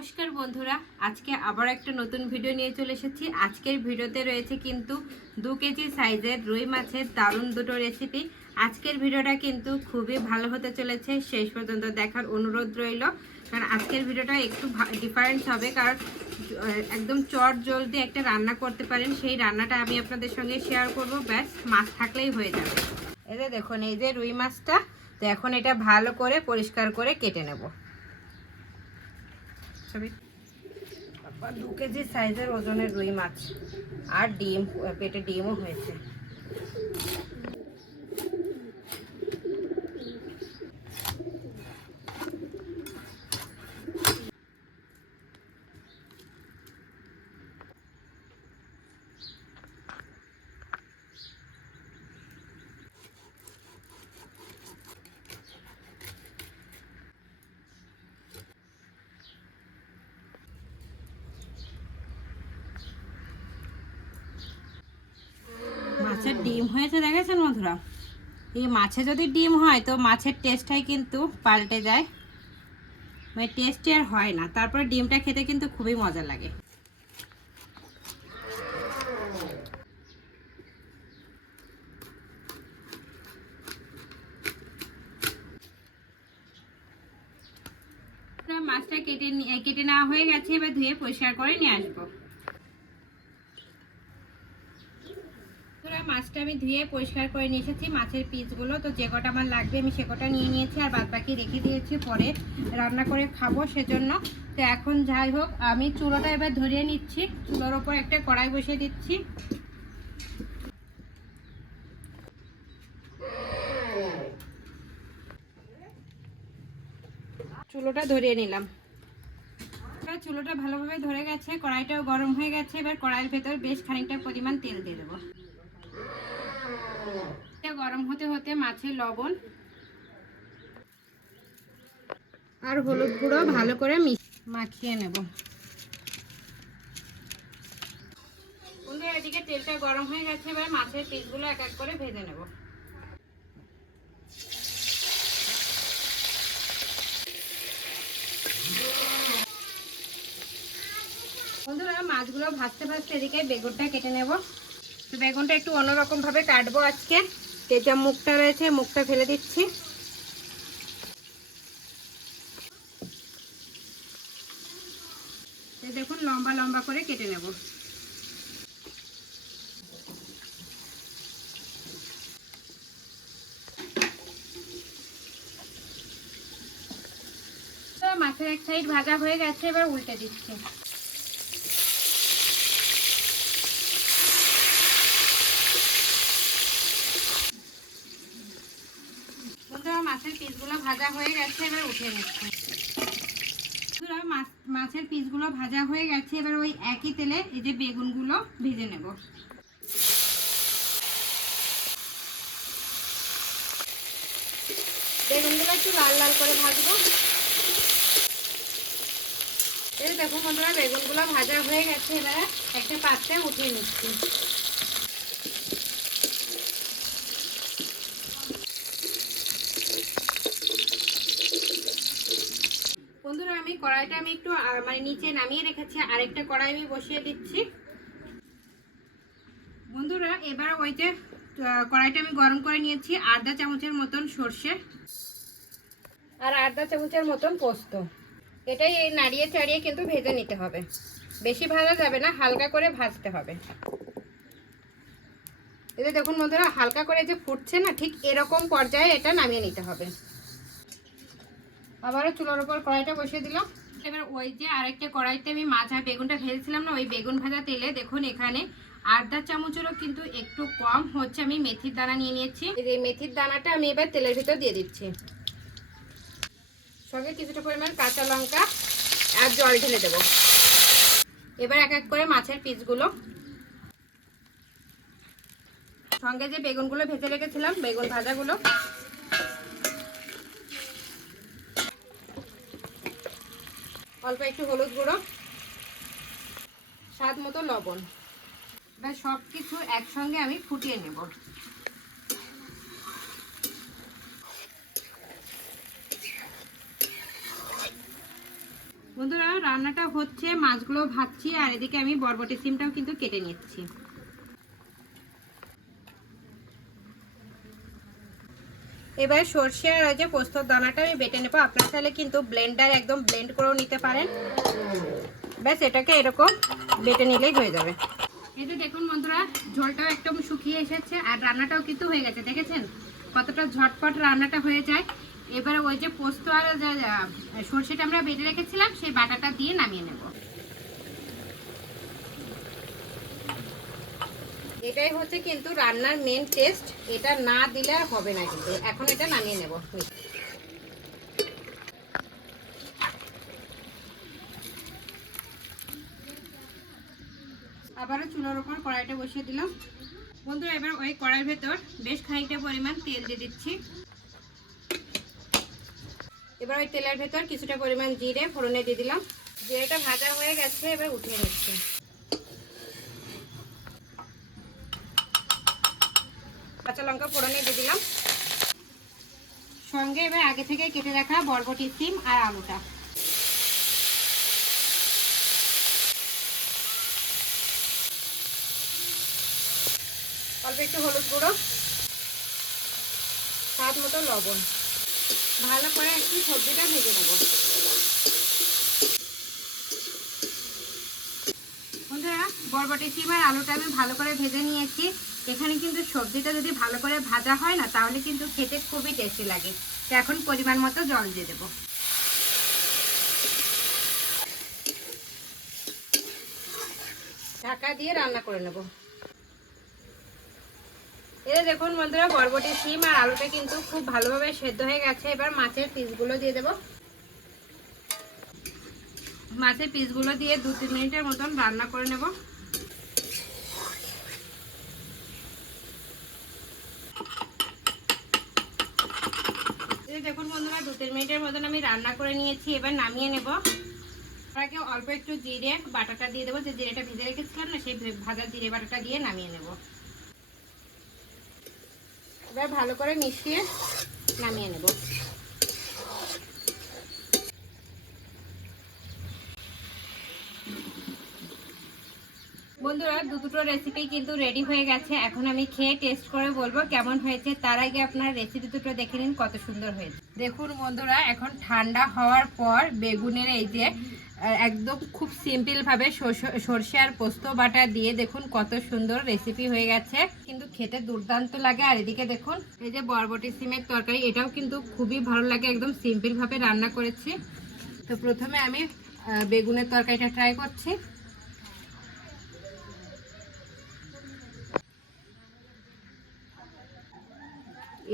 নমস্কার বন্ধুরা, আজকে আবার একটা নতুন ভিডিও নিয়ে চলে এসেছি। আজকের ভিডিওতে রয়েছে কিন্তু 2 কেজি সাইজের রুই মাছের দারুণ দুটো রেসিপি। আজকের ভিডিওটা কিন্তু খুবই ভালো হতে চলেছে, শেষ পর্যন্ত দেখার অনুরোধ রইল। কারণ আজকের ভিডিওটা একটু ডিফারেন্ট হবে, কারণ একদম চট জলদি একটা রান্না করতে পারেন, সেই রান্নাটা আমি আপনাদের সঙ্গে শেয়ার করব। ব্যাস মাছ থাকলেই হয়ে যাবে। এই যে দেখুন, এই যে রুই মাছটা, তো এখন এটা ভালো করে পরিষ্কার করে কেটে নেব। 2 কেজি সাইজের ওজনের রুই মাছ, আর ডিম, পেটে ডিমও হয়েছে। মাছের ডিম হয়েছে দেখেছেন বন্ধুরা? এই মাছে যদি ডিম হয় তো মাছের টেস্টটাই কিন্তু পাল্টে যায়, মানে টেস্টই আর হয় না। তারপরে ডিমটা খেতে কিন্তু খুবই মজা লাগে। মাছটা কেটে নেওয়া হয়ে গেছে, এবার ধুয়ে পরিষ্কার করে নিয়ে আসবো। মাছটা আমি ধুয়ে পরিষ্কার করে নিয়ে এসেছি। মাছের পিসগুলো তো যে কটা আমার লাগবে আমি সে কটা নিয়ে নিয়েছি, আর বাদ বাকি রেখে দিয়েছি পরে রান্না করে খাবো সেজন্য। তো এখন যাই হোক, আমি চুলোটা এবার ধরিয়ে নিচ্ছি। চুলোর ওপর একটা কড়াই বসিয়ে দিচ্ছি। চুলোটা ধরিয়ে নিলাম। চুলোটা ভালোভাবে ধরে গেছে, কড়াইটাও গরম হয়ে গেছে। এবার কড়াইয়ের ভেতর বেশ খানিকটা পরিমাণ তেল দিয়ে দেবো। গরম হতে হতে মাছের লবণ আর হলুদ গুঁড়ো ভালো করে মাখিয়ে নেব। বন্ধুরা, এদিকে তেলটা গরম হয়ে গেছে, এবার মাছের পিসগুলো এক এক করে ভেজে নেব। বন্ধুরা, মাছগুলো ভাজতে ভাজতে এদিকে বেগুনটা কেটে নেব। তো বেগুনটা একটু অন্যরকম ভাবে কাটবো আজকে। তেজা মুখটা রয়েছে, মুখটা ফেলে দিচ্ছি। দেখুন, লম্বা লম্বা করে কেটে নেব। মাছের এক সাইড ভাজা হয়ে গেছে, এবার উল্টে দিচ্ছি। বন্ধুরা, মাছের পিসগুলো ভাজা হয়ে গেছে, এবার উঠিয়ে নিচ্ছি। বন্ধুরা, মাছের পিসগুলো ভাজা হয়ে গেছে, এবার ওই একই তেলে এই যে বেগুনগুলো ভেজে নেব। বেগুনগুলো একটু লাল লাল করে ভাজবো। এই দেখুন বন্ধুরা, বেগুনগুলো ভাজা হয়ে গেছে, এবার একটা পাত্রে উঠিয়ে নিচ্ছি। বন্ধুরা, আমি কড়াইটা একটু মানে নিচে নামিয়ে রেখেছি, আরেকটা কড়াই আমি বসিয়ে দিচ্ছি। বন্ধুরা, এবার ওই যে কড়াইটা আমি গরম করে নিয়েছি, আধা চামচের মতন সর্ষে আর আধা চামচের মতন পোস্ত। এটাই এই নাড়িয়ে চাড়িয়ে কিন্তু ভেজে নিতে হবে, বেশি ভাজা যাবে না, হালকা করে ভাজতে হবে। এতে দেখুন বন্ধুরা, হালকা করে যে ফুটছে না, ঠিক এরকম পর্যায়ে এটা নামিয়ে নিতে হবে। আবারও চুলার উপর কড়াইটা বসিয়ে দিলাম। এবার ওই যে আরেকটা কড়াইতে আমি মাছ আর বেগুনটা ভেজেছিলাম না, ওই বেগুন ভাজা তেলে দেখুন এখানে আধা চামচেরও কিন্তু একটু কম হচ্ছে আমি মেথির দানা নিয়ে নিয়েছি। এই মেথির দানাটা আমি এবার তেলের ভিতর দিয়ে দিচ্ছি, সঙ্গে কিছুটা পরিমাণ কাঁচা লঙ্কা আর জল ঢেলে দেব। এবার এক এক করে মাছের পিসগুলো, সঙ্গে যে বেগুনগুলো ভেজে রেখেছিলাম বেগুন ভাজাগুলো, অল্প একটু হলুদ গুঁড়ো, স্বাদ মতো লবণ, এবার সব কিছু একসঙ্গে আমি ফুটিয়ে নেব। বন্ধুরা রান্নাটা হচ্ছে, মাছগুলো ভাজছি আর এদিকে আমি বরবটি সিমটাও কিন্তু কেটে নিচ্ছি। এবার সরষে আর ওই যে পোস্তর দানাটা আমি বেটে নেবো। আপনার চাইলে কিন্তু ব্লেন্ডার একদম ব্লেন্ড করেও নিতে পারেন। ব্যাস এটাকে এরকম বেটে নিলেই হয়ে যাবে। এই যে দেখুন বন্ধুরা, ঝোলটাও একদম শুকিয়ে এসেছে আর রান্নাটাও কিন্তু হয়ে গেছে। দেখেছেন কতটা ঝটপট রান্নাটা হয়ে যায়। এবারে ওই যে পোস্ত আর সরষেটা আমরা বেটে রেখেছিলাম সেই বাটাটা দিয়ে নামিয়ে নেব। এটাই হচ্ছে কিন্তু রান্নার মেন টেস্ট, এটা না দিলে হবে না কিন্তু। এখন এটা নামিয়ে নেব। আবারও চুলার উপর কড়াইটা বসিয়ে দিলাম। বন্ধুরা এবার ওই কড়াইয়ের ভেতর বেশ খানিকটা পরিমাণ তেল দিয়ে দিচ্ছি। এবার ওই তেলের ভেতর কিছুটা পরিমাণ জিরে ফোড়নে দিয়ে দিলাম। জিরেটা ভাজা হয়ে গেছে, এবার উঠিয়ে নিচ্ছি। কাঁচা লঙ্কা ফোড়নে দিয়ে দিলাম। সঙ্গে এবার আগে থেকে কেটে রাখা বরবটি সিম আর আলুটা। অল্প একটু হলুদ গুঁড়ো, স্বাদ মতো লবণ, ভালো করে একটু সবজিটা ভেজে নেব। বন্ধুরা বরবটি সিম আর আলুটা আমি ভালো করে ভেজে নিয়েছি। এখানে কিন্তু সবজিটা যদি ভালো করে ভাজা হয় না তাহলে কিন্তু খেতে খুবই টেস্টি লাগে। তো এখন পরিমাণ মতো জল দিয়ে দেবো। ঢাকা দিয়ে রান্না করে নেব। এই দেখুন বন্ধুরা বরবটি সিম আর আলুটা কিন্তু খুব ভালোভাবে সেদ্ধ হয়ে গেছে। এবার মাছের পিসগুলো দিয়ে দেব। মাছের পিসগুলো দিয়ে 2-3 মিনিটের মতন রান্না করে নেব। দেখুন বন্ধুরা 2-3 মিনিটের মতন আমি রান্না করে নিয়েছি। এবার নামিয়ে নেব। আগে অল্প একটু জিরে বাটাটা দিয়ে দেবো, যে জিরেটা ভেজে রেখেছিলাম না সেই ভাজা জিরে বাটাটা দিয়ে নামিয়ে নেব। এবার ভালো করে মিশিয়ে নামিয়ে নেব। বন্ধুরা দুটো রেসিপি কিন্তু রেডি হয়ে গেছে। এখন আমি খেয়ে টেস্ট করে বলবো কেমন হয়েছে। তার আগে আপনার রেসিপি দুটো দেখে নিন কত সুন্দর হয়েছে। দেখুন বন্ধুরা এখন ঠান্ডা হওয়ার পর বেগুনের এই যে একদম খুব সিম্পল ভাবে সরষে আর পোস্ত বাটা দিয়ে দেখুন কত সুন্দর রেসিপি হয়ে গেছে, কিন্তু খেতে দুর্দান্ত লাগে। আর এদিকে দেখুন এই যে বরবটি সিমের তরকারি, এটাও কিন্তু খুবই ভালো লাগে, একদম সিম্পল ভাবে রান্না করেছি। তো প্রথমে আমি বেগুনের তরকারিটা ট্রাই করছি।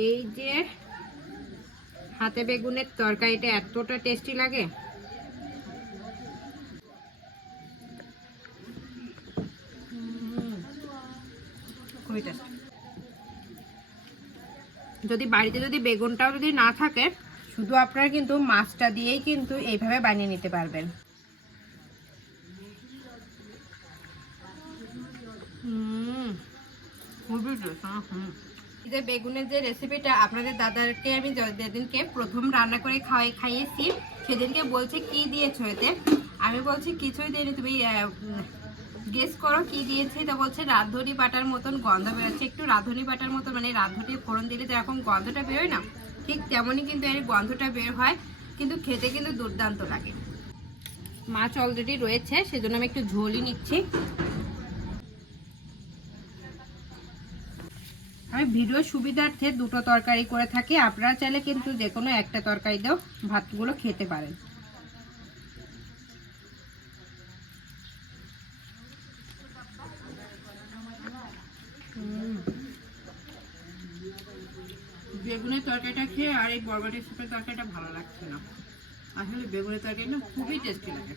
এই যে হাতে বেগুনের তরকারিটা এতটা টেস্টি লাগে, খুবই টেস্টি। যদি বাড়িতে যদি বেগুনটাও যদি না থাকে, শুধু আপনারা কিন্তু মাছটা দিয়েই কিন্তু এইভাবে বানিয়ে নিতে পারবেন। খুবই টেস্টি। যে বেগুনের যে রেসিপিটা আপনাদের দাদাকে আমি যেদিনকে প্রথম রান্না করে খাইয়েছি সেদিনকে বলছে কি দিয়েছো এতে। আমি বলছি কিছুই দিইনি, তুমি গেস করো কি দিয়েছি। তো বলছে রাঁধুনি বাটার মতন গন্ধ বেরোচ্ছে। একটু রাঁধুনি বাটার মতো মানে রাঁধুনি ফোড়ন দিলে যেরকম গন্ধটা বেরোয় না, ঠিক তেমনই কিন্তু এর গন্ধটা বের হয়, কিন্তু খেতে কিন্তু দুর্দান্ত লাগে। মাছ অলরেডি রয়েছে সেজন্য আমি একটু ঝোলই নিচ্ছি। আমি ভিডিও সুবিধার্থে দুটো তরকারি করে থাকি, আপনারা চাইলে কিন্তু যে কোনো একটা তরকারি দিয়েও ভাতগুলো খেতে পারেন। বেগুনের তরকারিটা খেয়ে আর এই বরবটি সুপের তরকারিটা ভালো লাগছে না। আসলে বেগুনের তরকারি না খুবই টেস্টি লাগে।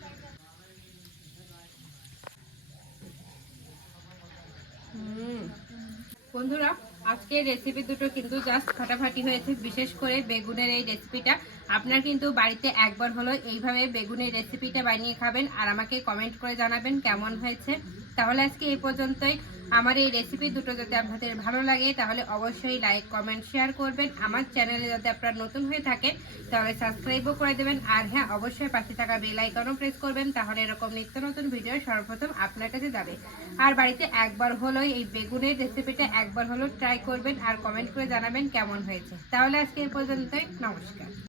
বন্ধুরা আজকের রেসিপি দুটো কিন্তু জাস্ট ফাটাফাটি হয়েছে। বিশেষ করে বেগুনের এই রেসিপিটা আপনারা কিন্তু বাড়িতে একবার হলো এইভাবে বেগুনের রেসিপিটা বানিয়ে খাবেন আর আমাকে কমেন্ট করে জানাবেন কেমন হয়েছে। তাহলে আজকে এই পর্যন্তই। আমার এই রেসিপি দুটো যদি আপনাদের ভালো লাগে তাহলে অবশ্যই লাইক কমেন্ট শেয়ার করবেন। আমার চ্যানেলে যদি আপনারা নতুন হয়ে থাকেন তাহলে সাবস্ক্রাইবও করে দেবেন। আর হ্যাঁ, অবশ্যই পাশে থাকা বেল আইকনও প্রেস করবেন, তাহলে এরকম নিত্য নতুন ভিডিও সর্বপ্রথম আপনার কাছে যাবে। আর বাড়িতে একবার হলো এই বেগুনের রেসিপিটা একবার হলো ট্রাই করবেন আর কমেন্ট করে জানাবেন কেমন হয়েছে। তাহলে আজকে এই পর্যন্তই, নমস্কার।